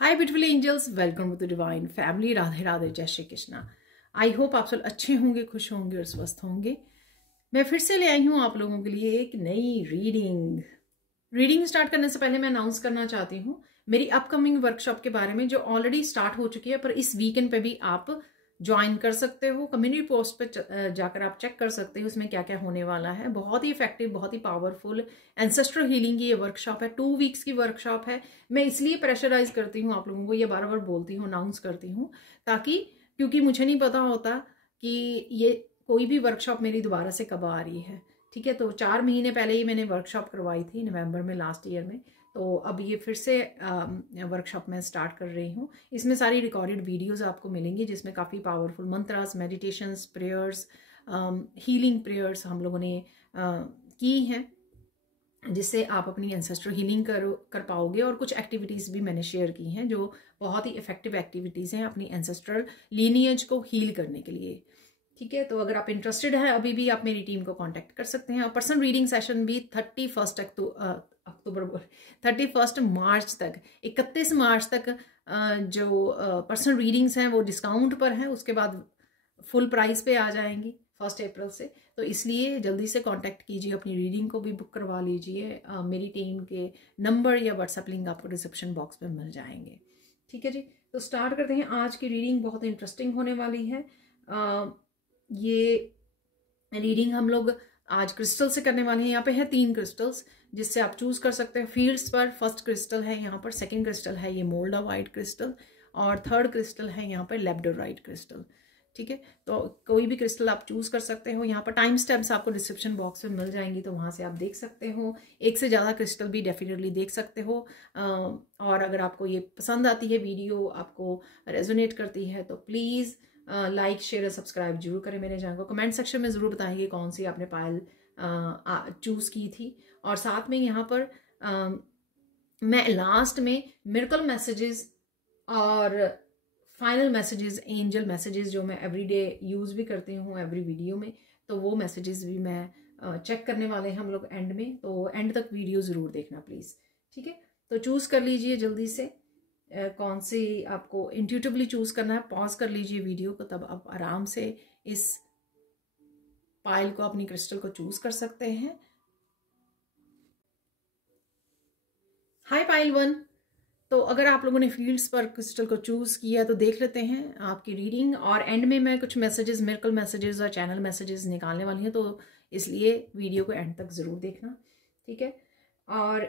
Hi beautiful angels, welcome to the divine family. Radhe Radhe, जय Shri Krishna. I hope आप सब अच्छे होंगे, खुश होंगे और स्वस्थ होंगे। मैं फिर से ले आई हूँ आप लोगों के लिए एक नई रीडिंग स्टार्ट करने से पहले मैं अनाउंस करना चाहती हूँ मेरी अपकमिंग वर्कशॉप के बारे में, जो ऑलरेडी स्टार्ट हो चुकी है, पर इस वीकेंड पे भी आप ज्वाइन कर सकते हो। कम्युनिटी पोस्ट पे जाकर आप चेक कर सकते हो उसमें क्या क्या होने वाला है। बहुत ही इफेक्टिव, बहुत ही पावरफुल एंसेस्ट्रल हीलिंग की ये वर्कशॉप है। 2 वीक्स की वर्कशॉप है। मैं इसलिए प्रेशराइज करती हूँ आप लोगों को, ये बार बार बोलती हूँ, अनाउंस करती हूँ, ताकि क्योंकि मुझे नहीं पता होता कि ये कोई भी वर्कशॉप मेरी दोबारा से कब आ रही है। ठीक है, तो 4 महीने पहले ही मैंने वर्कशॉप करवाई थी, नवंबर में, लास्ट ईयर में। तो अब ये फिर से वर्कशॉप में स्टार्ट कर रही हूँ। इसमें सारी रिकॉर्डेड वीडियोस आपको मिलेंगी, जिसमें काफ़ी powerful mantras, meditations, prayers, healing prayers हम लोगों ने की हैं, जिससे आप अपनी एंसेस्ट्रल हीलिंग कर पाओगे। और कुछ एक्टिविटीज़ भी मैंने शेयर की हैं जो बहुत ही इफेक्टिव एक्टिविटीज़ हैं अपनी एंसेस्ट्रल लीनियज को हील करने के लिए। ठीक है, तो अगर आप इंटरेस्टेड हैं अभी भी, आप मेरी टीम को कांटेक्ट कर सकते हैं। और पर्सनल रीडिंग सेशन भी 31 मार्च तक, 31 मार्च तक जो पर्सनल रीडिंग्स हैं वो डिस्काउंट पर हैं। उसके बाद फुल प्राइस पे आ जाएंगी 1 अप्रैल से। तो इसलिए जल्दी से कांटेक्ट कीजिए, अपनी रीडिंग को भी बुक करवा लीजिए। मेरी टीम के नंबर या व्हाट्सएप लिंक आपको डिस्क्रिप्शन बॉक्स में मिल जाएंगे। ठीक है जी, तो स्टार्ट करते हैं। आज की रीडिंग बहुत इंटरेस्टिंग होने वाली है। ये रीडिंग हम लोग आज क्रिस्टल से करने वाले हैं। यहाँ पे है 3 क्रिस्टल्स जिससे आप चूज कर सकते हैं। फील्ड्स पर फर्स्ट क्रिस्टल है यहाँ पर, सेकंड क्रिस्टल है ये मोल्डावाइट क्रिस्टल, और थर्ड क्रिस्टल है यहाँ पर लैब्डोराइट क्रिस्टल। ठीक है, तो कोई भी क्रिस्टल आप चूज कर सकते हो। यहाँ पर टाइम स्टेप्स आपको डिस्क्रिप्शन बॉक्स में मिल जाएंगी, तो वहां से आप देख सकते हो। एक से ज़्यादा क्रिस्टल भी डेफिनेटली देख सकते हो। और अगर आपको ये पसंद आती है वीडियो, आपको रेजोनेट करती है, तो प्लीज़ लाइक, शेयर और सब्सक्राइब जरूर करें मेरे चैनल को। कमेंट सेक्शन में ज़रूर बताएंगे कौन सी आपने पायल चूज़ की थी। और साथ में यहाँ पर मैं लास्ट में मिरेकल मैसेजेस और फाइनल मैसेजेस, एंजल मैसेजेस, जो मैं एवरीडे यूज़ भी करती हूँ एवरी वीडियो में, तो वो मैसेजेस भी मैं चेक करने वाले हैं हम लोग एंड में। तो एंड तक वीडियो ज़रूर देखना प्लीज़। ठीक है, तो चूज़ कर लीजिए जल्दी से कौन सी आपको इंट्यूटिवली चूज करना है। पॉज कर लीजिए वीडियो को, तब आप आराम से इस पायल को, अपनी क्रिस्टल को चूज कर सकते हैं। हाय पायल 1। तो अगर आप लोगों ने फील्ड्स पर क्रिस्टल को चूज किया तो देख लेते हैं आपकी रीडिंग। और एंड में मैं कुछ मैसेजेस, मिरेकल मैसेजेस और चैनल मैसेजेस निकालने वाली हूँ, तो इसलिए वीडियो को एंड तक जरूर देखना। ठीक है, और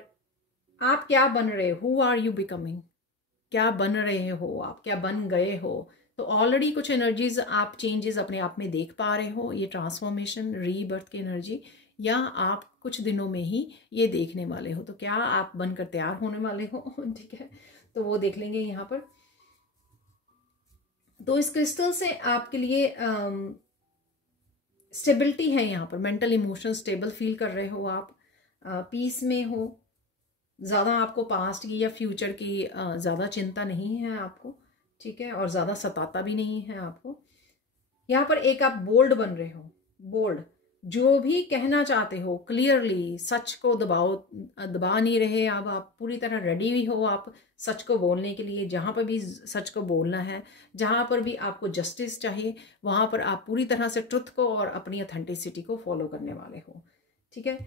आप क्या बन रहे हो, हु आर यू बिकमिंग, क्या बन रहे हो आप, क्या बन गए हो। तो ऑलरेडी कुछ एनर्जीज आप चेंजेस अपने आप में देख पा रहे हो, ये ट्रांसफॉर्मेशन, रीबर्थ की एनर्जी, या आप कुछ दिनों में ही ये देखने वाले हो। तो क्या आप बनकर तैयार होने वाले हो ठीक है, तो वो देख लेंगे यहाँ पर। तो इस क्रिस्टल से आपके लिए स्टेबिलिटी है यहाँ पर, मेंटल इमोशनल स्टेबल फील कर रहे हो आप, पीस में हो, ज़्यादा आपको पास्ट की या फ्यूचर की ज़्यादा चिंता नहीं है आपको। ठीक है, और ज़्यादा सताता भी नहीं है आपको। यहाँ पर एक आप बोल्ड बन रहे हो, बोल्ड, जो भी कहना चाहते हो क्लियरली, सच को दबा नहीं रहे। अब आप पूरी तरह रेडी भी हो आप सच को बोलने के लिए। जहाँ पर भी सच को बोलना है, जहाँ पर भी आपको जस्टिस चाहिए, वहाँ पर आप पूरी तरह से ट्रुथ को और अपनी ऑथेंटिसिटी को फॉलो करने वाले हो। ठीक है,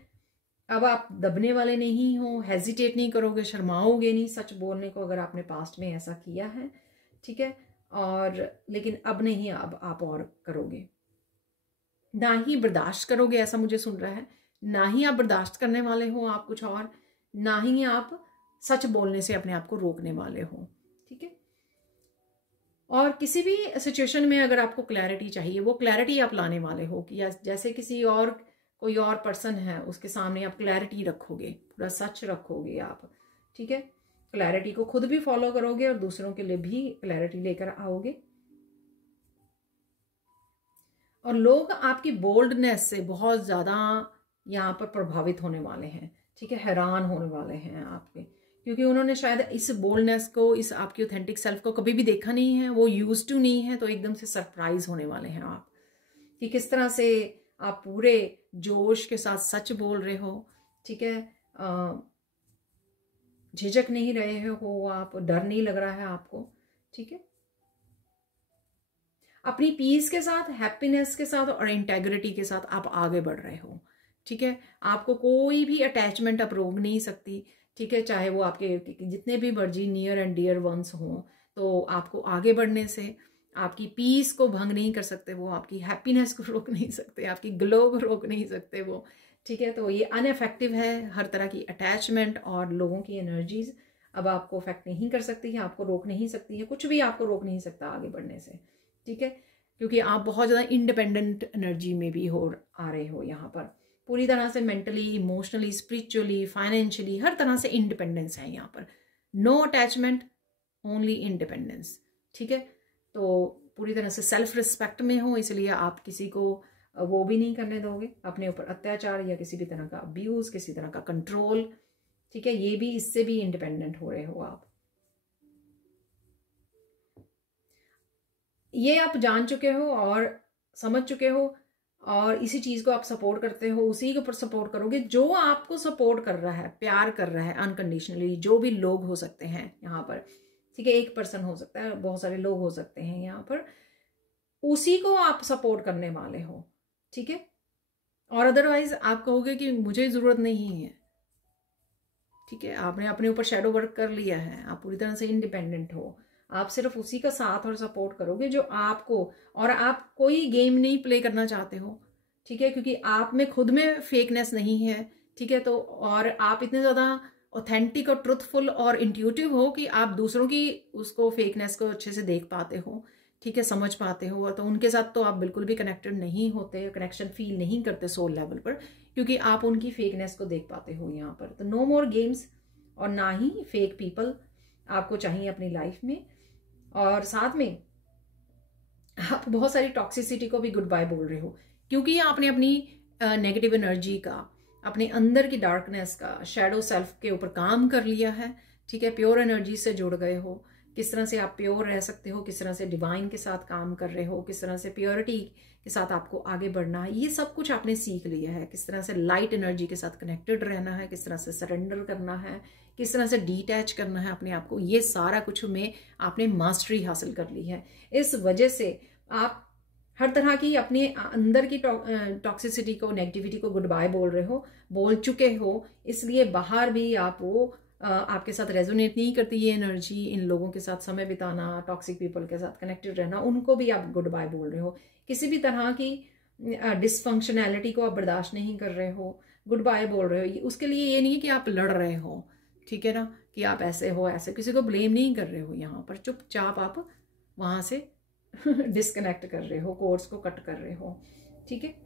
अब आप दबने वाले नहीं हो, हेजिटेट नहीं करोगे, शर्माओगे नहीं सच बोलने को, अगर आपने पास्ट में ऐसा किया है। ठीक है, और लेकिन अब नहीं, अब आप और करोगे, ना ही बर्दाश्त करोगे, ऐसा मुझे सुन रहा है। ना ही आप बर्दाश्त करने वाले हो आप कुछ और, ना ही आप सच बोलने से अपने आप को रोकने वाले हो। ठीक है, और किसी भी सिचुएशन में अगर आपको क्लैरिटी चाहिए, वो क्लैरिटी आप लाने वाले हो, कि जैसे किसी और, कोई और पर्सन है, उसके सामने आप क्लैरिटी रखोगे, पूरा सच रखोगे आप। ठीक है, क्लैरिटी को खुद भी फॉलो करोगे और दूसरों के लिए भी क्लैरिटी लेकर आओगे। और लोग आपकी बोल्डनेस से बहुत ज़्यादा यहाँ पर प्रभावित होने वाले हैं। ठीक है, हैरान होने वाले हैं आपके, क्योंकि उन्होंने शायद इस बोल्डनेस को, इस आपकी ऑथेंटिक सेल्फ को कभी भी देखा नहीं है, वो यूज्ड टू नहीं है। तो एकदम से सरप्राइज होने वाले हैं आप, कि किस तरह से आप पूरे जोश के साथ सच बोल रहे हो। ठीक है, झिझक नहीं रहे हो आप, डर नहीं लग रहा है आपको, ठीक है। अपनी पीस के साथ, हैप्पीनेस के साथ और इंटेग्रिटी के साथ आप आगे बढ़ रहे हो, ठीक है। आपको कोई भी अटैचमेंट अब रोक नहीं सकती, ठीक है, चाहे वो आपके जितने भी मर्जी नियर एंड डियर वंस हों, तो आपको आगे बढ़ने से आपकी पीस को भंग नहीं कर सकते वो, आपकी हैप्पीनेस को रोक नहीं सकते, आपकी ग्लो को रोक नहीं सकते वो, ठीक है। तो ये अनइफेक्टिव है, हर तरह की अटैचमेंट और लोगों की एनर्जीज अब आपको अफेक्ट नहीं कर सकती है, आपको रोक नहीं सकती है, कुछ भी आपको रोक नहीं सकता आगे बढ़ने से, ठीक है। क्योंकि आप बहुत ज़्यादा इंडिपेंडेंट एनर्जी में भी आ रहे हो यहाँ पर, पूरी तरह से मेंटली, इमोशनली, स्पिरिचुअली, फाइनेंशियली, हर तरह से इंडिपेंडेंस है यहाँ पर। नो अटैचमेंट, ओनली इंडिपेंडेंस, ठीक है। तो पूरी तरह से सेल्फ रिस्पेक्ट में हो, इसलिए आप किसी को वो भी नहीं करने दोगे, अपने ऊपर अत्याचार या किसी भी तरह का अब्यूज, किसी तरह का कंट्रोल, ठीक है। ये भी, इससे भी इंडिपेंडेंट हो रहे हो आप। ये आप जान चुके हो और समझ चुके हो, और इसी चीज को आप सपोर्ट करते हो, उसी के ऊपर सपोर्ट करोगे जो आपको सपोर्ट कर रहा है, प्यार कर रहा है अनकंडीशनली। जो भी लोग हो सकते हैं यहाँ पर, ठीक है, एक पर्सन हो सकता है, बहुत सारे लोग हो सकते हैं यहाँ पर, उसी को आप सपोर्ट करने वाले हो, ठीक है। और अदरवाइज आप कहोगे कि मुझे जरूरत नहीं है, ठीक है, आपने अपने ऊपर शैडो वर्क कर लिया है, आप पूरी तरह से इंडिपेंडेंट हो, आप सिर्फ उसी का साथ और सपोर्ट करोगे जो आपको, और आप कोई गेम नहीं प्ले करना चाहते हो, ठीक है, क्योंकि आप में खुद में फेकनेस नहीं है, ठीक है। तो और आप इतने ज़्यादा ऑथेंटिक और ट्रुथफुल और इंट्यूटिव हो कि आप दूसरों की उसको फेकनेस को अच्छे से देख पाते हो, ठीक है, समझ पाते हो। तो उनके साथ तो आप बिल्कुल भी कनेक्टेड नहीं होते, कनेक्शन फील नहीं करते सोल लेवल पर, क्योंकि आप उनकी फेकनेस को देख पाते हो यहाँ पर। तो नो मोर गेम्स, और ना ही फेक पीपल आपको चाहिए अपनी लाइफ में। और साथ में आप बहुत सारी टॉक्सिसिटी को भी गुड बाय बोल रहे हो, क्योंकि आपने अपनी नेगेटिव एनर्जी का, अपने अंदर की डार्कनेस का, शैडो सेल्फ के ऊपर काम कर लिया है, ठीक है। प्योर एनर्जी से जुड़ गए हो, किस तरह से आप प्योर रह सकते हो, किस तरह से डिवाइन के साथ काम कर रहे हो, किस तरह से प्योरिटी के साथ आपको आगे बढ़ना है, ये सब कुछ आपने सीख लिया है। किस तरह से लाइट एनर्जी के साथ कनेक्टेड रहना है, किस तरह से सरेंडर करना है, किस तरह से डिटैच करना है अपने आप को, ये सारा कुछ में आपने मास्टरी हासिल कर ली है। इस वजह से आप हर तरह की अपने अंदर की टॉक्सिसिटी को, नेगेटिविटी को गुड बाय बोल रहे हो, बोल चुके हो, इसलिए बाहर भी आप वो आपके साथ रेजोनेट नहीं करती ये एनर्जी। इन लोगों के साथ समय बिताना, टॉक्सिक पीपल के साथ कनेक्टेड रहना, उनको भी आप गुड बाय बोल रहे हो। किसी भी तरह की डिसफंक्शनैलिटी को आप बर्दाश्त नहीं कर रहे हो, गुड बाय बोल रहे हो। उसके लिए ये नहीं है कि आप लड़ रहे हो, ठीक है ना, कि आप ऐसे हो ऐसे, किसी को ब्लेम नहीं कर रहे हो यहाँ पर, चुपचाप आप वहां से डिस्कनेक्ट कर रहे हो, कोर्स को कट कर रहे हो, ठीक है।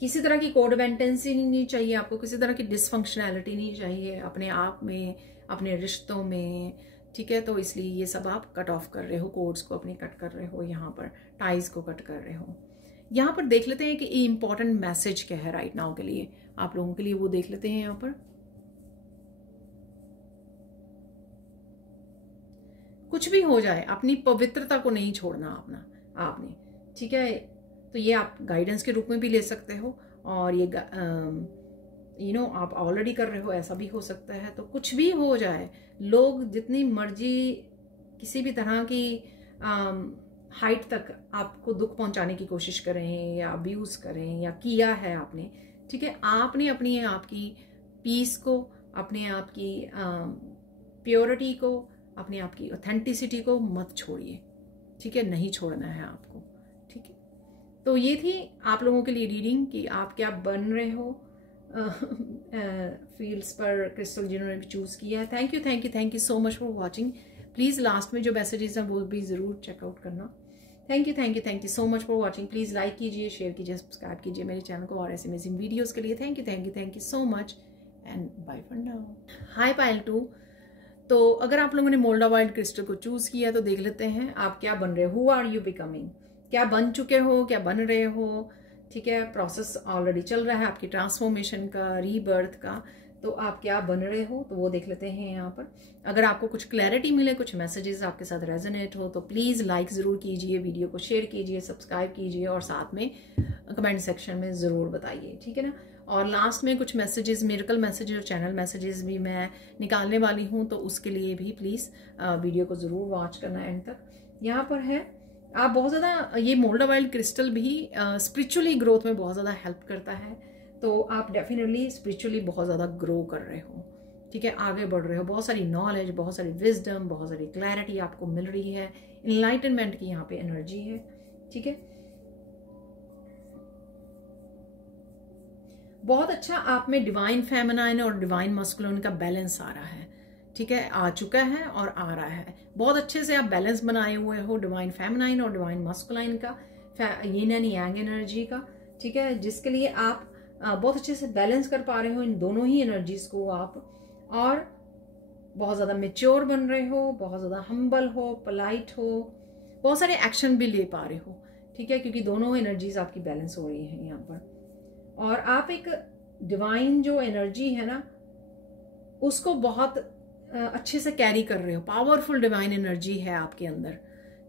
किसी तरह की कोडपेंडेंसी नहीं चाहिए आपको, किसी तरह की डिसफंक्शनैलिटी नहीं चाहिए अपने आप में, अपने रिश्तों में, ठीक है। तो इसलिए ये सब आप कट ऑफ कर रहे हो, कोड्स को अपने कट कर रहे हो, यहाँ पर टाइज को कट कर रहे हो। यहाँ पर देख लेते हैं कि इंपॉर्टेंट मैसेज क्या है राइट नाउ के लिए आप लोगों के लिए, वो देख लेते हैं यहाँ पर। कुछ भी हो जाए, अपनी पवित्रता को नहीं छोड़ना आपने, ठीक है। तो ये आप गाइडेंस के रूप में भी ले सकते हो, और ये आप ऑलरेडी कर रहे हो, ऐसा भी हो सकता है। तो कुछ भी हो जाए, लोग जितनी मर्जी किसी भी तरह की हाइट तक आपको दुख पहुंचाने की कोशिश करें या अब्यूज करें या किया है आपने, ठीक है, आपने अपनी आपकी पीस को, अपने आप की प्योरिटी को, अपने आप की ऑथेंटिसिटी को मत छोड़िए, ठीक है, नहीं छोड़ना है आपको, ठीक है। तो ये थी आप लोगों के लिए रीडिंग कि आप क्या बन रहे हो फील्ड्स पर क्रिस्टल जिन्होंने भी चूज किया है। Thank you so much for watching. Please last में जो मैसेजेस हैं वो भी जरूर चेकआउट करना। Thank you so much for watching. Please like कीजिए, शेयर कीजिए, सब्सक्राइब कीजिए मेरे चैनल को और ऐसे अमेजिंग वीडियोस के लिए। Thank you so much and bye for now. Hi pile 2। तो अगर आप लोगों ने मोल्डा वाइल्ड क्रिस्टल को चूज किया तो देख लेते हैं आप क्या बन रहे हो, हु आर यू बिकमिंग, क्या बन चुके हो, क्या बन रहे हो, ठीक है। प्रोसेस ऑलरेडी चल रहा है आपकी ट्रांसफॉर्मेशन का, रीबर्थ का, तो आप क्या बन रहे हो, तो वो देख लेते हैं यहाँ पर। अगर आपको कुछ क्लैरिटी मिले, कुछ मैसेजेस आपके साथ रेजोनेट हो, तो प्लीज़ लाइक ज़रूर कीजिए, वीडियो को शेयर कीजिए, सब्सक्राइब कीजिए और साथ में कमेंट सेक्शन में ज़रूर बताइए, ठीक है ना। और लास्ट में कुछ मैसेजेस, मिरेकल मैसेजेस और चैनल मैसेजेस भी मैं निकालने वाली हूँ, तो उसके लिए भी प्लीज़ वीडियो को ज़रूर वॉच करना एंड तक। यहाँ पर है आप बहुत ज़्यादा, ये मोल्डा वाइल्ड क्रिस्टल भी स्पिरिचुअली ग्रोथ में बहुत ज़्यादा हेल्प करता है, तो आप डेफिनेटली स्पिरिचुअली बहुत ज़्यादा ग्रो कर रहे हो, ठीक है, आगे बढ़ रहे हो, बहुत सारी नॉलेज, बहुत सारी विजडम, बहुत सारी क्लैरिटी आपको मिल रही है, इनलाइटनमेंट की यहाँ पे एनर्जी है, ठीक है। बहुत अच्छा आप में डिवाइन फेमिनाइन और डिवाइन मस्कुलिन का बैलेंस आ रहा है, ठीक है, आ चुका है और आ रहा है। बहुत अच्छे से आप बैलेंस बनाए हुए हो डिवाइन फेमिनाइन और डिवाइन मस्कुलाइन का, यिन एंड यांग एनर्जी का, ठीक है, जिसके लिए आप बहुत अच्छे से बैलेंस कर पा रहे हो इन दोनों ही एनर्जीज को आप, और बहुत ज़्यादा मेच्योर बन रहे हो, बहुत ज़्यादा हम्बल हो, पोलाइट हो, बहुत सारे एक्शन भी ले पा रहे हो, ठीक है, क्योंकि दोनों एनर्जीज आपकी बैलेंस हो रही हैं यहाँ पर। और आप एक डिवाइन जो एनर्जी है ना, उसको बहुत अच्छे से कैरी कर रहे हो, पावरफुल डिवाइन एनर्जी है आपके अंदर,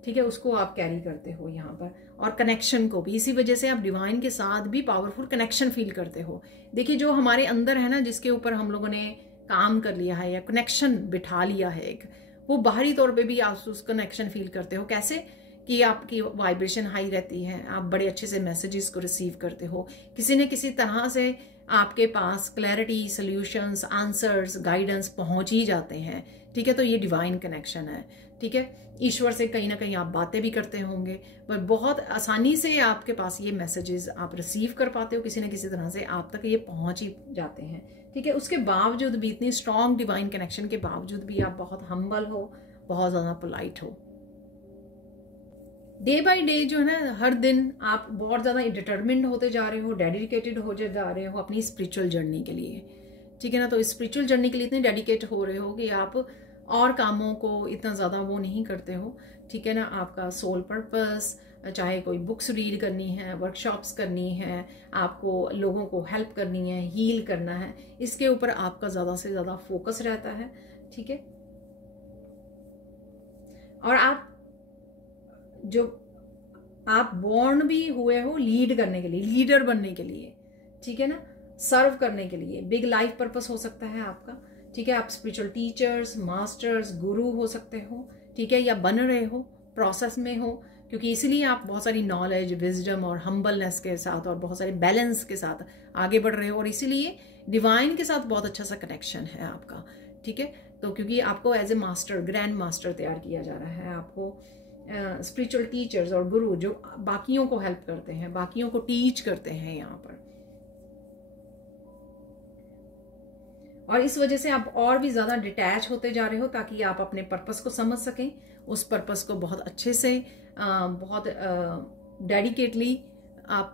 ठीक है, उसको आप कैरी करते हो यहाँ पर। और कनेक्शन को भी, इसी वजह से आप डिवाइन के साथ भी पावरफुल कनेक्शन फील करते हो। देखिए जो हमारे अंदर है ना, जिसके ऊपर हम लोगों ने काम कर लिया है या कनेक्शन बिठा लिया है एक, वो बाहरी तौर पे भी आप उस कनेक्शन फील करते हो। कैसे कि आपकी वाइब्रेशन हाई रहती है, आप बड़े अच्छे से मैसेजेस को रिसीव करते हो, किसी न किसी तरह से आपके पास क्लैरिटी, सॉल्यूशंस, आंसर्स, गाइडेंस पहुंच ही जाते हैं, ठीक है। तो ये डिवाइन कनेक्शन है, ठीक है। ईश्वर से कहीं ना कहीं आप बातें भी करते होंगे, पर बहुत आसानी से आपके पास ये मैसेजेस आप रिसीव कर पाते हो, किसी न किसी तरह से आप तक ये पहुंच ही जाते हैं, ठीक है। उसके बावजूद भी, इतनी स्ट्रॉन्ग डिवाइन कनेक्शन के बावजूद भी आप बहुत हम्बल हो, बहुत ज़्यादा पोलाइट हो। डे बाय डे जो है ना, हर दिन आप बहुत ज़्यादा डिटर्मिन्ड होते जा रहे हो, डेडिकेटेड हो जा रहे हो अपनी स्पिरिचुअल जर्नी के लिए, ठीक है ना। तो स्पिरिचुअल जर्नी के लिए इतने डेडिकेट हो रहे हो कि आप और कामों को इतना ज़्यादा वो नहीं करते हो, ठीक है ना। आपका सोल पर्पस, चाहे कोई बुक्स रीड करनी है, वर्कशॉप्स करनी है, आपको लोगों को हेल्प करनी है, हील करना है, इसके ऊपर आपका ज़्यादा से ज़्यादा फोकस रहता है, ठीक है। और आप बॉर्न भी हुए हो लीड करने के लिए, लीडर बनने के लिए, ठीक है ना, सर्व करने के लिए। बिग लाइफ पर्पस हो सकता है आपका, ठीक है। आप स्पिरिचुअल टीचर्स, मास्टर्स, गुरु हो सकते हो, ठीक है, या बन रहे हो, प्रोसेस में हो, क्योंकि इसीलिए आप बहुत सारी नॉलेज, विजडम और हम्बलनेस के साथ और बहुत सारे बैलेंस के साथ आगे बढ़ रहे हो, और इसीलिए डिवाइन के साथ बहुत अच्छा सा कनेक्शन है आपका, ठीक है। तो क्योंकि आपको as a master, grand master तैयार किया जा रहा है, आपको स्पिरिचुअल टीचर्स और गुरु जो बाकियों को हेल्प करते हैं, बाकियों को टीच करते हैं यहाँ पर, और इस वजह से आप और भी ज्यादा डिटैच होते जा रहे हो, ताकि आप अपने पर्पस को समझ सकें, उस पर्पस को बहुत अच्छे से, बहुत डेडिकेटली आप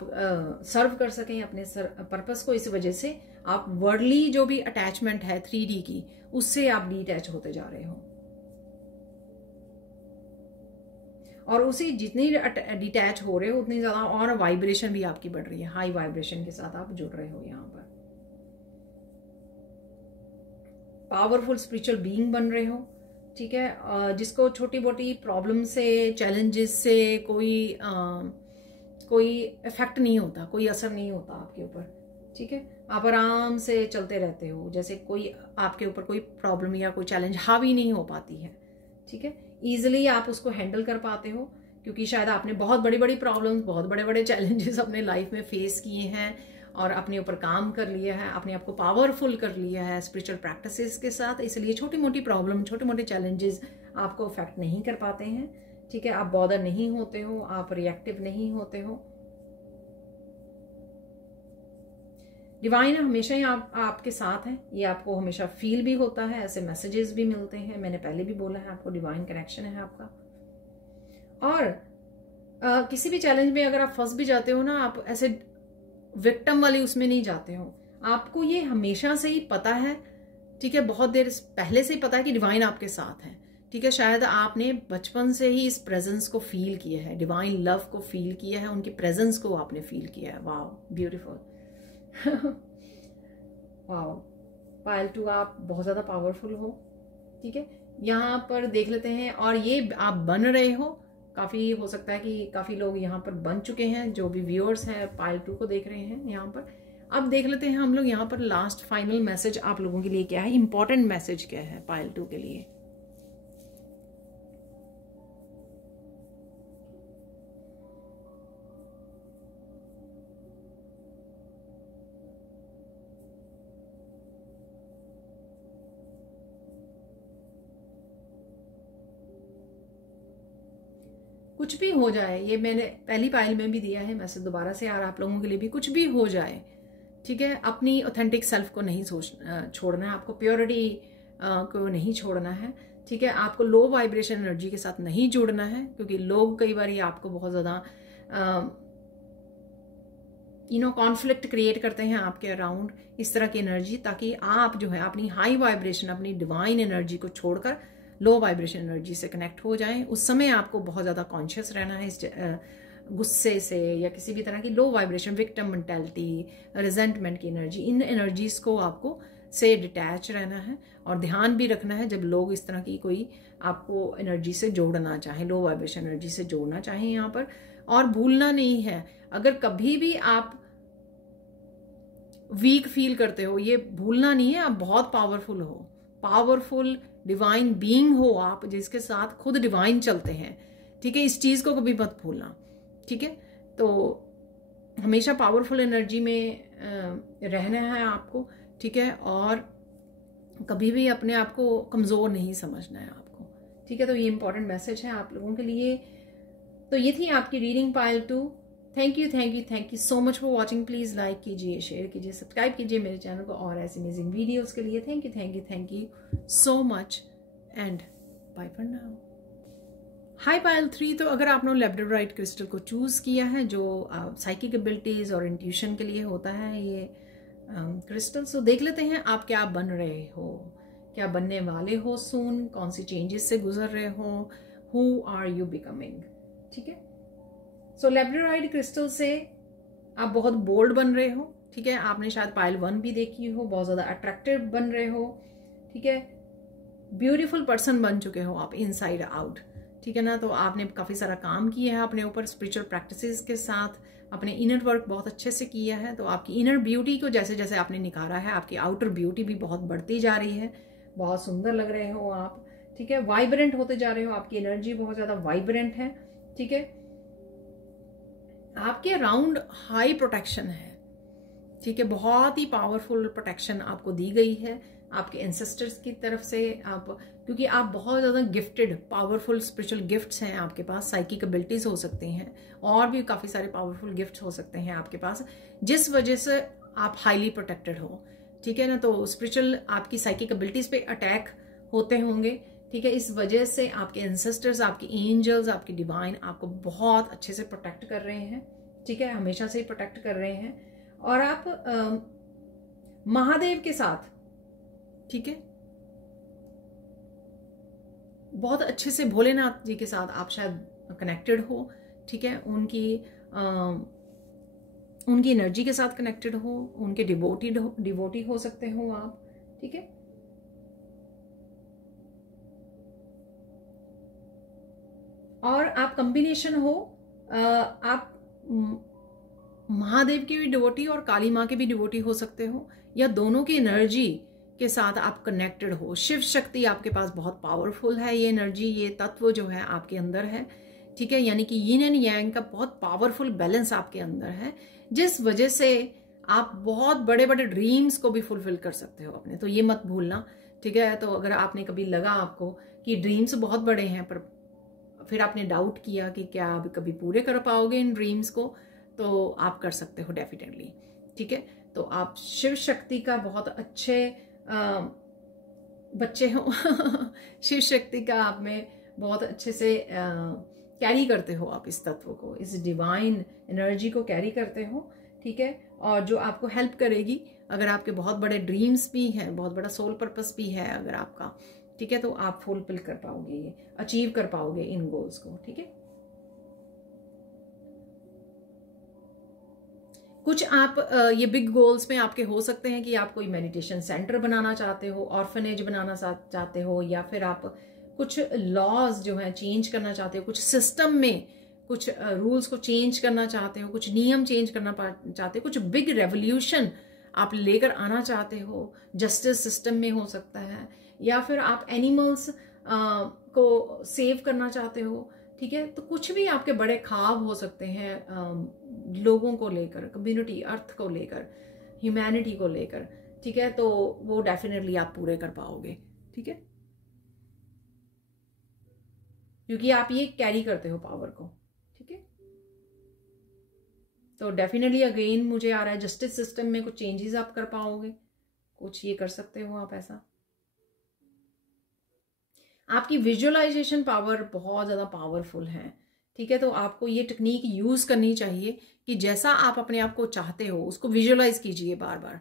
सर्व कर सकें अपने पर्पस को। इस वजह से आप वर्ल्डली जो भी अटैचमेंट है 3D की, उससे आप डिटैच होते जा रहे हो, और उसी जितनी डिटैच हो रहे हो उतनी ज्यादा और वाइब्रेशन भी आपकी बढ़ रही है, हाई वाइब्रेशन के साथ आप जुड़ रहे हो यहाँ पर, पावरफुल स्पिरिचुअल बीइंग बन रहे हो, ठीक है। जिसको छोटी मोटी प्रॉब्लम से, चैलेंजेस से कोई इफेक्ट नहीं होता, कोई असर नहीं होता आपके ऊपर, ठीक है। आप आराम से चलते रहते हो, जैसे कोई आपके ऊपर कोई प्रॉब्लम या कोई चैलेंज हावी नहीं हो पाती है, ठीक है। ईजिली आप उसको हैंडल कर पाते हो, क्योंकि शायद आपने बहुत बड़ी बड़ी प्रॉब्लम्स, बहुत बड़े बड़े चैलेंजेस अपने लाइफ में फेस किए हैं, और अपने ऊपर काम कर लिया है, अपने आप को पावरफुल कर लिया है स्पिरिचुअल प्रैक्टिसेस के साथ। इसलिए छोटी मोटी प्रॉब्लम, छोटे मोटे चैलेंजेस आपको अफेक्ट नहीं कर पाते हैं, ठीक है। आप बॉदर नहीं होते हो, आप रिएक्टिव नहीं होते हो। डिवाइन हमेशा ही आपके साथ है, ये आपको हमेशा फील भी होता है, ऐसे मैसेजेस भी मिलते हैं। मैंने पहले भी बोला है, आपको डिवाइन कनेक्शन है आपका। और किसी भी चैलेंज में अगर आप फंस भी जाते हो ना, आप ऐसे विक्टिम वाली उसमें नहीं जाते हो, आपको ये हमेशा से ही पता है, ठीक है, बहुत देर पहले से ही पता है कि डिवाइन आपके साथ है, ठीक है। शायद आपने बचपन से ही इस प्रेजेंस को फील किया है, डिवाइन लव को फील किया है, उनकी प्रेजेंस को आपने फील किया है। Wow, beautiful. वाओ, पायल 2 आप बहुत ज़्यादा पावरफुल हो, ठीक है। यहाँ पर देख लेते हैं, और ये आप बन रहे हो, काफ़ी हो सकता है कि काफ़ी लोग यहाँ पर बन चुके हैं, जो भी व्यूअर्स हैं पायल 2 को देख रहे हैं यहाँ पर। अब देख लेते हैं हम लोग यहाँ पर लास्ट फाइनल मैसेज आप लोगों के लिए क्या है, इंपॉर्टेंट मैसेज क्या है पायल 2 के लिए। कुछ भी हो जाए, ये मैंने पहली पायल में भी दिया है मैसेज दोबारा से, यार आप लोगों के लिए भी कुछ भी हो जाए, ठीक है, अपनी ऑथेंटिक सेल्फ को नहीं छोड़ना है, आपको प्योरिटी को नहीं छोड़ना है, ठीक है। आपको लो वाइब्रेशन एनर्जी के साथ नहीं जुड़ना है, क्योंकि लोग कई बार ये आपको बहुत ज़्यादा कॉन्फ्लिक्ट क्रिएट करते हैं आपके अराउंड, इस तरह की एनर्जी, ताकि आप जो है अपनी हाई वाइब्रेशन, अपनी डिवाइन एनर्जी को छोड़कर लो वाइब्रेशन एनर्जी से कनेक्ट हो जाएं। उस समय आपको बहुत ज़्यादा कॉन्शियस रहना है इस गुस्से से या किसी भी तरह की low vibration, victim mentality, resentment की एनर्जी, इन एनर्जीज को आपको से डिटैच रहना है। और ध्यान भी रखना है जब लोग इस तरह की कोई आपको एनर्जी से जोड़ना चाहें, लो वाइब्रेशन एनर्जी से जोड़ना चाहें यहाँ पर। और भूलना नहीं है, अगर कभी भी आप वीक फील करते हो, ये भूलना नहीं है, आप बहुत पावरफुल हो, पावरफुल डिवाइन बीइंग हो आप, जिसके साथ खुद डिवाइन चलते हैं, ठीक है। इस चीज़ को कभी मत भूलना, ठीक है। तो हमेशा पावरफुल एनर्जी में रहना है आपको, ठीक है। और कभी भी अपने आप को कमज़ोर नहीं समझना है आपको, ठीक है। तो ये इंपॉर्टेंट मैसेज है आप लोगों के लिए। तो ये थी आपकी reading Payal 2। Thank you so much for watching. Please like कीजिए, शेयर कीजिए, सब्सक्राइब कीजिए मेरे चैनल को और ऐसी अमेजिंग वीडियोस के लिए। Thank you so much and bye for now. Hi pile 3, तो अगर आपने लैब्राडोराइट क्रिस्टल को चूज़ किया है, जो साइकिक एबिलिटीज़ और इंट्यूशन के लिए होता है ये क्रिस्टल, तो देख लेते हैं आप क्या बन रहे हो, क्या बनने वाले हो सून, कौन सी चेंजेस से गुजर रहे हो, हु आर यू बिकमिंग, ठीक है। सो लैब्राडोराइट क्रिस्टल से आप बहुत बोल्ड बन रहे हो, ठीक है। आपने शायद पायल 1 भी देखी हो, बहुत ज़्यादा अट्रैक्टिव बन रहे हो, ठीक है। ब्यूटीफुल पर्सन बन चुके हो आप इनसाइड आउट, ठीक है ना। तो आपने काफ़ी सारा काम किया है अपने ऊपर, स्पिरिचुअल प्रैक्टिसेस के साथ अपने इनर वर्क बहुत अच्छे से किया है। तो आपकी इनर ब्यूटी को जैसे जैसे आपने निखारा है, आपकी आउटर ब्यूटी भी बहुत बढ़ती जा रही है, बहुत सुंदर लग रहे हो आप, ठीक है। वाइब्रेंट होते जा रहे हो, आपकी एनर्जी बहुत ज़्यादा वाइब्रेंट है, ठीक है। आपके अराउंड हाई प्रोटेक्शन है, ठीक है। बहुत ही पावरफुल प्रोटेक्शन आपको दी गई है आपके एंसेस्टर्स की तरफ से, आप क्योंकि आप बहुत ज़्यादा गिफ्टेड, पावरफुल स्पिरिचुअल गिफ्ट्स हैं आपके पास, साइकिक एबिलिटीज हो सकती हैं और भी काफ़ी सारे पावरफुल गिफ्ट्स हो सकते हैं आपके पास, जिस वजह से आप हाईली प्रोटेक्टेड हो, ठीक है ना। तो स्पिरिचुअल आपकी साइकिक एबिलिटीज पे अटैक होते होंगे, ठीक है। इस वजह से आपके एंसेस्टर्स, आपके एंजल्स, आपकी डिवाइन आपको बहुत अच्छे से प्रोटेक्ट कर रहे हैं, ठीक है, हमेशा से ही प्रोटेक्ट कर रहे हैं। और आप महादेव के साथ, ठीक है, बहुत अच्छे से भोलेनाथ जी के साथ आप शायद कनेक्टेड हो, ठीक है। उनकी एनर्जी के साथ कनेक्टेड हो, उनके डिवोटी हो सकते हो आप, ठीक है। और आप कॉम्बिनेशन हो, आप महादेव की भी डिवोटी और काली माँ के भी डिवोटी हो सकते हो, या दोनों की एनर्जी के साथ आप कनेक्टेड हो। शिव शक्ति आपके पास बहुत पावरफुल है, ये एनर्जी, ये तत्व जो है आपके अंदर है, ठीक है। यानी कि यिन एंड यांग का बहुत पावरफुल बैलेंस आपके अंदर है, जिस वजह से आप बहुत बड़े बड़े ड्रीम्स को भी फुलफिल कर सकते हो अपने। तो ये मत भूलना, ठीक है। तो अगर आपने कभी लगा आपको कि ड्रीम्स बहुत बड़े हैं, पर फिर आपने डाउट किया कि क्या आप कभी पूरे कर पाओगे इन ड्रीम्स को, तो आप कर सकते हो डेफिनेटली, ठीक है। तो आप शिव शक्ति का बहुत अच्छे बच्चे हो शिव शक्ति का आप में बहुत अच्छे से कैरी करते हो, आप इस तत्व को, इस डिवाइन एनर्जी को कैरी करते हो, ठीक है। और जो आपको हेल्प करेगी, अगर आपके बहुत बड़े ड्रीम्स भी हैं, बहुत बड़ा सोल पर्पस भी है अगर आपका, ठीक है, तो आप फुलफिल कर पाओगे, ये अचीव कर पाओगे इन गोल्स को, ठीक है। कुछ आप ये बिग गोल्स में आपके हो सकते हैं कि आप कोई मेडिटेशन सेंटर बनाना चाहते हो, ऑर्फनेज बनाना चाहते हो, या फिर आप कुछ लॉज जो हैं चेंज करना चाहते हो, कुछ सिस्टम में कुछ रूल्स को चेंज करना चाहते हो, कुछ नियम चेंज करना चाहते हो, कुछ बिग रेवोल्यूशन आप लेकर आना चाहते हो, जस्टिस सिस्टम में हो सकता है, या फिर आप एनिमल्स को सेव करना चाहते हो, ठीक है। तो कुछ भी आपके बड़े ख्वाब हो सकते हैं लोगों को लेकर, कम्युनिटी, अर्थ को लेकर, ह्यूमैनिटी को लेकर, ठीक है, तो वो डेफिनेटली आप पूरे कर पाओगे, ठीक है, क्योंकि आप ये कैरी करते हो पावर को, ठीक है। तो डेफिनेटली अगेन मुझे आ रहा है जस्टिस सिस्टम में कुछ चेंजेस आप कर पाओगे, कुछ ये कर सकते हो आप ऐसा। आपकी विजुअलाइजेशन पावर बहुत ज़्यादा पावरफुल है, ठीक है। तो आपको ये टेक्निक यूज़ करनी चाहिए कि जैसा आप अपने आप को चाहते हो उसको विजुअलाइज कीजिए बार बार,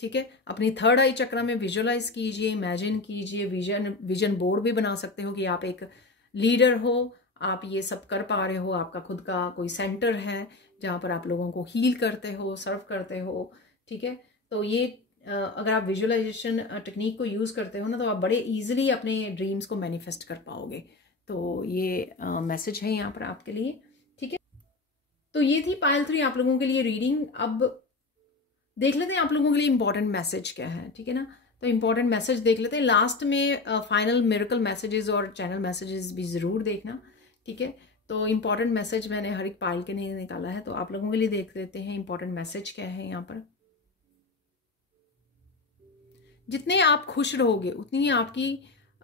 ठीक है। अपनी थर्ड आई चक्र में विजुअलाइज कीजिए, इमेजिन कीजिए, विजन बोर्ड भी बना सकते हो कि आप एक लीडर हो, आप ये सब कर पा रहे हो, आपका खुद का कोई सेंटर है जहाँ पर आप लोगों को हील करते हो, सर्व करते हो, ठीक है। तो ये अगर आप विजुअलाइजेशन टेक्निक को यूज़ करते हो ना, तो आप बड़े इजीली अपने ड्रीम्स को मैनिफेस्ट कर पाओगे। तो ये मैसेज है यहाँ पर आपके लिए, ठीक है। तो ये थी पायल 3 आप लोगों के लिए रीडिंग। अब देख लेते हैं आप लोगों के लिए इंपॉर्टेंट मैसेज क्या है, ठीक है ना। तो इंपॉर्टेंट मैसेज देख लेते हैं, लास्ट में फाइनल मिरेकल मैसेजेस और चैनल मैसेजेस भी ज़रूर देखना, ठीक है। तो इंपॉर्टेंट मैसेज मैंने हर एक पायल के लिए निकाला है, तो आप लोगों के लिए देख लेते हैं इंपॉर्टेंट मैसेज क्या है यहाँ पर। जितने आप खुश रहोगे उतनी आपकी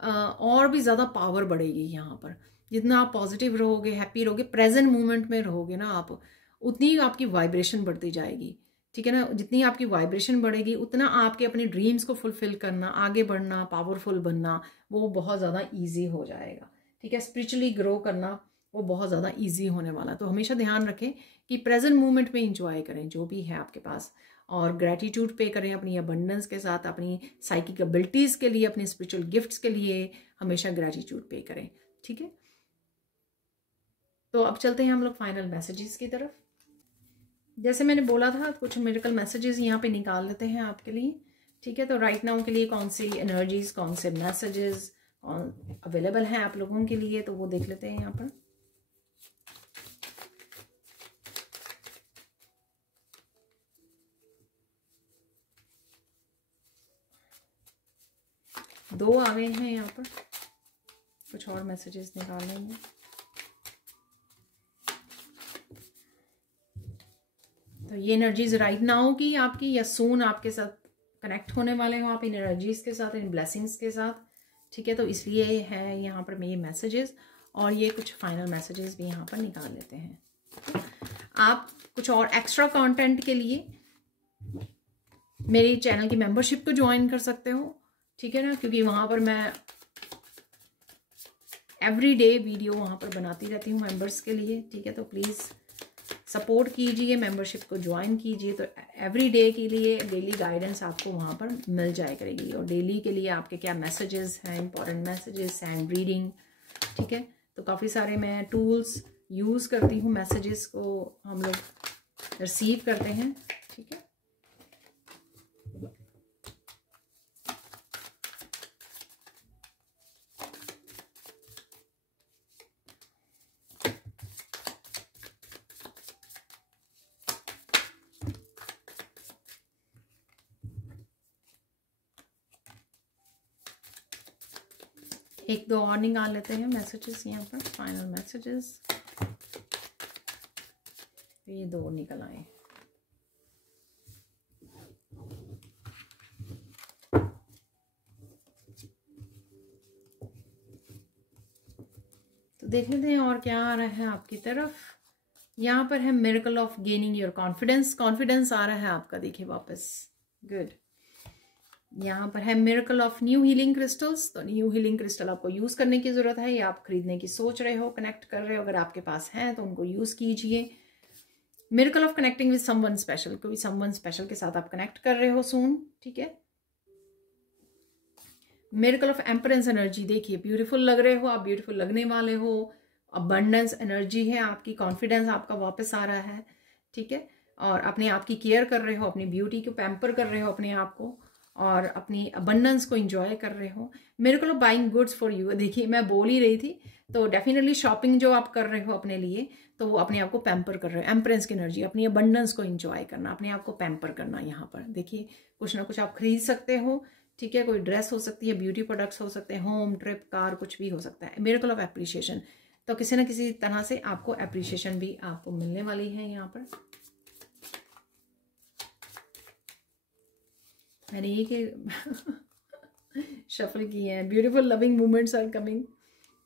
और भी ज़्यादा पावर बढ़ेगी यहाँ पर। जितना आप पॉजिटिव रहोगे, हैप्पी रहोगे, प्रेजेंट मोमेंट में रहोगे ना आप, उतनी आपकी वाइब्रेशन बढ़ती जाएगी, ठीक है ना। जितनी आपकी वाइब्रेशन बढ़ेगी उतना आपके अपने ड्रीम्स को फुलफिल करना, आगे बढ़ना, पावरफुल बनना वो बहुत ज़्यादा ईजी हो जाएगा, ठीक है। स्पिरिचुअली ग्रो करना वो बहुत ज़्यादा ईजी होने वाला। तो हमेशा ध्यान रखें कि प्रेजेंट मोमेंट में इंजॉय करें जो भी है आपके पास, और ग्रैटिट्यूड पे करें अपनी अबंडेंस के साथ, अपनी साइकिक एबिलिटीज़ के लिए, अपने स्पिरिचुअल गिफ्ट्स के लिए हमेशा ग्रैटिट्यूड पे करें, ठीक है। तो अब चलते हैं हम लोग फाइनल मैसेजेस की तरफ। जैसे मैंने बोला था कुछ मिरेकल मैसेजेस यहाँ पे निकाल लेते हैं आपके लिए, ठीक है। तो राइट नाउ के लिए कौन सी एनर्जीज, कौन से मैसेजेस अवेलेबल हैं आप लोगों के लिए, तो वो देख लेते हैं यहाँ पर। दो आ गए हैं यहाँ पर, कुछ और मैसेजेस निकाल लेंगे। तो ये एनर्जीज राइट नाउ की आपकी या सून आपके साथ कनेक्ट होने वाले हो आप इन एनर्जीज के साथ, इन ब्लेसिंग्स के साथ, ठीक है। तो इसलिए है यहाँ पर ये मैसेजेस, और ये कुछ फाइनल मैसेजेस भी यहाँ पर निकाल लेते हैं। आप कुछ और एक्स्ट्रा कंटेंट के लिए मेरी चैनल की मेंबरशिप को ज्वाइन कर सकते हो, ठीक है ना, क्योंकि वहाँ पर मैं एवरी डे वीडियो वहाँ पर बनाती रहती हूँ मेंबर्स के लिए, ठीक है। तो प्लीज़ सपोर्ट कीजिए, मेंबरशिप को ज्वाइन कीजिए, तो एवरी डे के लिए डेली गाइडेंस आपको वहाँ पर मिल जाया करेगी, और डेली के लिए आपके क्या मैसेजेस हैं, इंपॉर्टेंट मैसेजेस, हैंड रीडिंग, ठीक है। तो काफ़ी सारे मैं टूल्स यूज़ करती हूँ, मैसेजेस को हम लोग रिसीव करते हैं, ठीक है। एक दो और निकाल लेते हैं मैसेजेस यहाँ पर, फाइनल मैसेजेस। ये दो निकल आए। तो देख लेते हैं और क्या आ रहा है आपकी तरफ। यहाँ पर है miracle of gaining your confidence, confidence आ रहा है आपका, देखिए वापस, गुड। यहाँ पर है miracle of new healing crystals, तो न्यू हीलिंग क्रिस्टल आपको यूज़ करने की ज़रूरत है, या आप खरीदने की सोच रहे हो, कनेक्ट कर रहे हो, अगर आपके पास हैं तो उनको यूज़ कीजिए। Miracle of connecting with someone special, कोई समवन स्पेशल के साथ आप कनेक्ट कर रहे हो सून, ठीक है। मिरेकल ऑफ एम्परेंस एनर्जी, देखिए ब्यूटीफुल लग रहे हो आप, ब्यूटीफुल लगने वाले हो, अबंडेंस एनर्जी है आपकी, कॉन्फिडेंस आपका वापस आ रहा है, ठीक है। और अपने आप की केयर कर रहे हो, अपनी ब्यूटी को पैम्पर कर रहे हो अपने आप को, और अपनी अबंडेंस को एंजॉय कर रहे हो। Miracle of buying goods for you, देखिए मैं बोल ही रही थी, तो डेफिनेटली शॉपिंग जो आप कर रहे हो अपने लिए, तो वो अपने आप को पैम्पर कर रहे हो। एम्प्रेस की एनर्जी, अपनी अबंडेंस को एंजॉय करना, अपने आप को पैम्पर करना। यहाँ पर देखिए कुछ ना कुछ आप खरीद सकते हो, ठीक है, कोई ड्रेस हो सकती है, ब्यूटी प्रोडक्ट्स हो सकते हैं, होम, ट्रिप, कार, कुछ भी हो सकता है। मिरेकल ऑफ एप्रिशिएशन, तो किसी ना किसी तरह से आपको अप्रिशिएशन भी आपको मिलने वाली है। यहाँ पर मैंने ये शफल किए हैं। Beautiful loving moments are coming,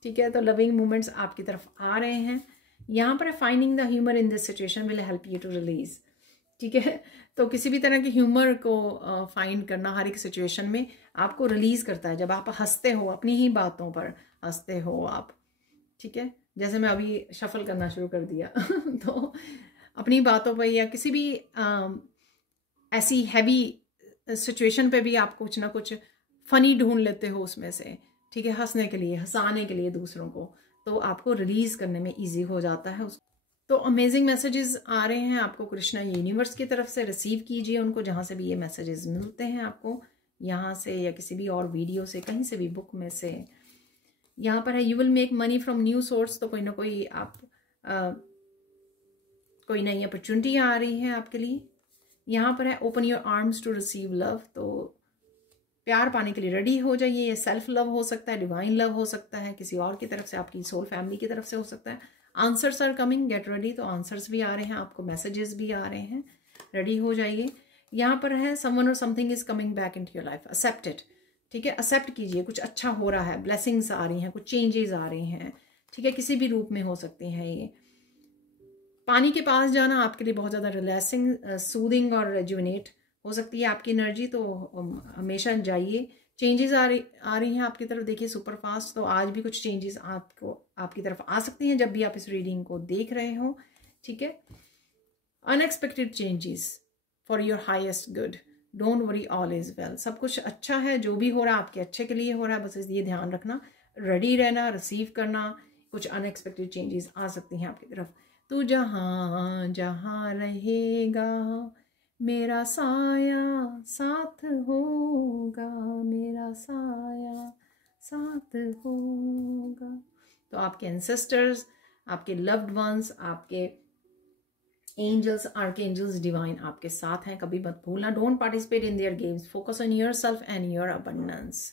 ठीक है, तो लविंग मोमेंट्स आपकी तरफ आ रहे हैं। यहाँ पर finding the humour in this situation will help you to release, ठीक है, तो किसी भी तरह के ह्यूमर को फाइंड करना हर एक सिचुएशन में आपको रिलीज करता है। जब आप हंसते हो, अपनी ही बातों पर हंसते हो आप, ठीक है, जैसे मैं अभी शफल करना शुरू कर दिया तो अपनी बातों पर या किसी भी ऐसी हैवी सिचुएशन पे भी आप कुछ ना कुछ फनी ढूंढ लेते हो उसमें से, ठीक है, हंसने के लिए, हंसाने के लिए दूसरों को, तो आपको रिलीज करने में इजी हो जाता है। तो अमेजिंग मैसेजेस आ रहे हैं आपको कृष्णा यूनिवर्स की तरफ से, रिसीव कीजिए उनको जहाँ से भी ये मैसेजेस मिलते हैं आपको, यहाँ से या किसी भी और वीडियो से, कहीं से भी, बुक में से। यहाँ पर है you will make money from new source, तो कोई ना कोई आप कोई नई अपॉर्चुनिटी आ रही है आपके लिए। यहाँ पर है open your arms to receive love, तो प्यार पाने के लिए रेडी हो जाइए। ये सेल्फ लव हो सकता है, डिवाइन लव हो सकता है, किसी और की तरफ से, आपकी सोल फैमिली की तरफ से हो सकता है। Answers are coming, get ready, तो आंसर्स भी आ रहे हैं आपको, मैसेजेस भी आ रहे हैं, रेडी हो जाइए। यहाँ पर है समवन और something is coming back into your life, accept it, ठीक है, एक्सेप्ट कीजिए, कुछ अच्छा हो रहा है, ब्लेसिंग्स आ रही हैं, कुछ चेंजेस आ रहे हैं, ठीक है, किसी भी रूप में हो सकते हैं ये। पानी के पास जाना आपके लिए बहुत ज़्यादा रिलैक्सिंग, सूदिंग और रेजुनेट हो सकती है आपकी एनर्जी, तो हमेशा जाइए। चेंजेस आ रही हैं आपकी तरफ, देखिए सुपर फास्ट, तो आज भी कुछ चेंजेस आपको आपकी तरफ आ सकती हैं जब भी आप इस रीडिंग को देख रहे हो, ठीक है। Unexpected changes for your highest good, don't worry, all is well, सब कुछ अच्छा है, जो भी हो रहा है आपके अच्छे के लिए हो रहा है, बस ये ध्यान रखना, रेडी रहना, रिसीव करना। कुछ अनएक्सपेक्टेड चेंजेस आ सकती हैं आपकी तरफ। तू जहाँ जहाँ रहेगा मेरा साया साथ होगा, मेरा साया साथ होगा। तो आपके एंसेस्टर्स, आपके लव्ड वंस, आपके एंजल्स, आर्कएंजल्स, डिवाइन आपके साथ हैं, कभी मत भूलना। Don't participate in their games, focus on yourself and your abundance.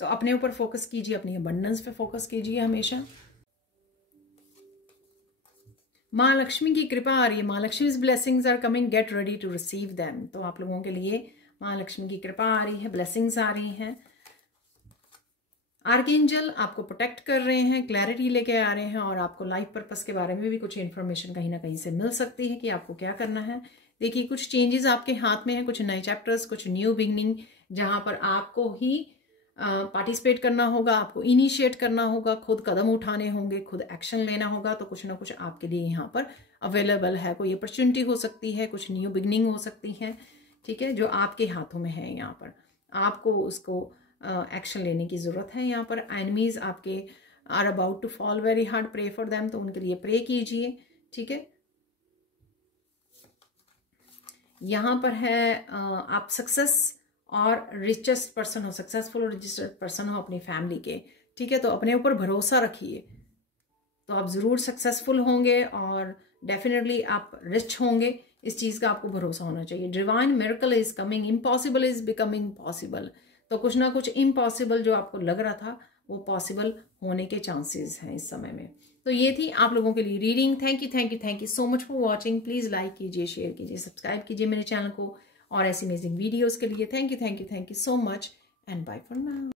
तो अपने ऊपर फोकस कीजिए, अपनी अबंडेंस पे फोकस कीजिए हमेशा। माँ लक्ष्मी की कृपा आ रही है, माँ Lakshmi's blessings are coming, get ready to receive them. तो आप लोगों के लिए माँ लक्ष्मी की कृपा आ रही है, ब्लेसिंग्स आ रही हैं। आर्कएंजल आपको प्रोटेक्ट कर रहे हैं, क्लैरिटी लेके आ रहे हैं, और आपको लाइफ पर्पस के बारे में भी कुछ इन्फॉर्मेशन कहीं ना कहीं से मिल सकती है कि आपको क्या करना है। देखिए कुछ चेंजेस आपके हाथ में है, कुछ नए चैप्टर्स, कुछ न्यू बिगनिंग, जहां पर आपको ही पार्टिसिपेट करना होगा, आपको इनिशिएट करना होगा, खुद कदम उठाने होंगे, खुद एक्शन लेना होगा। तो कुछ ना कुछ आपके लिए यहाँ पर अवेलेबल है, कोई अपॉर्चुनिटी हो सकती है, कुछ न्यू बिगनिंग हो सकती है, ठीक है, जो आपके हाथों में है। यहाँ पर आपको उसको एक्शन लेने की ज़रूरत है। यहाँ पर एनिमीज आपके are about to fall very hard, pray for them, तो उनके लिए प्रे कीजिए, ठीक है। यहाँ पर है आप सक्सेस और रिचेस्ट पर्सन हो, सक्सेसफुल और रिचेस्ट पर्सन हो अपनी फैमिली के, ठीक है, तो अपने ऊपर भरोसा रखिए, तो आप ज़रूर सक्सेसफुल होंगे और डेफिनेटली आप रिच होंगे, इस चीज़ का आपको भरोसा होना चाहिए। Divine miracle is coming, impossible is becoming possible, तो कुछ ना कुछ इम्पॉसिबल जो आपको लग रहा था वो पॉसिबल होने के चांसेस हैं इस समय में। तो ये थी आप लोगों के लिए reading. Thank you so much for watching. Please like कीजिए, शेयर कीजिए, सब्सक्राइब कीजिए मेरे चैनल को और ऐसी अमेजिंग वीडियोज़ के लिए। Thank you so much and bye for now.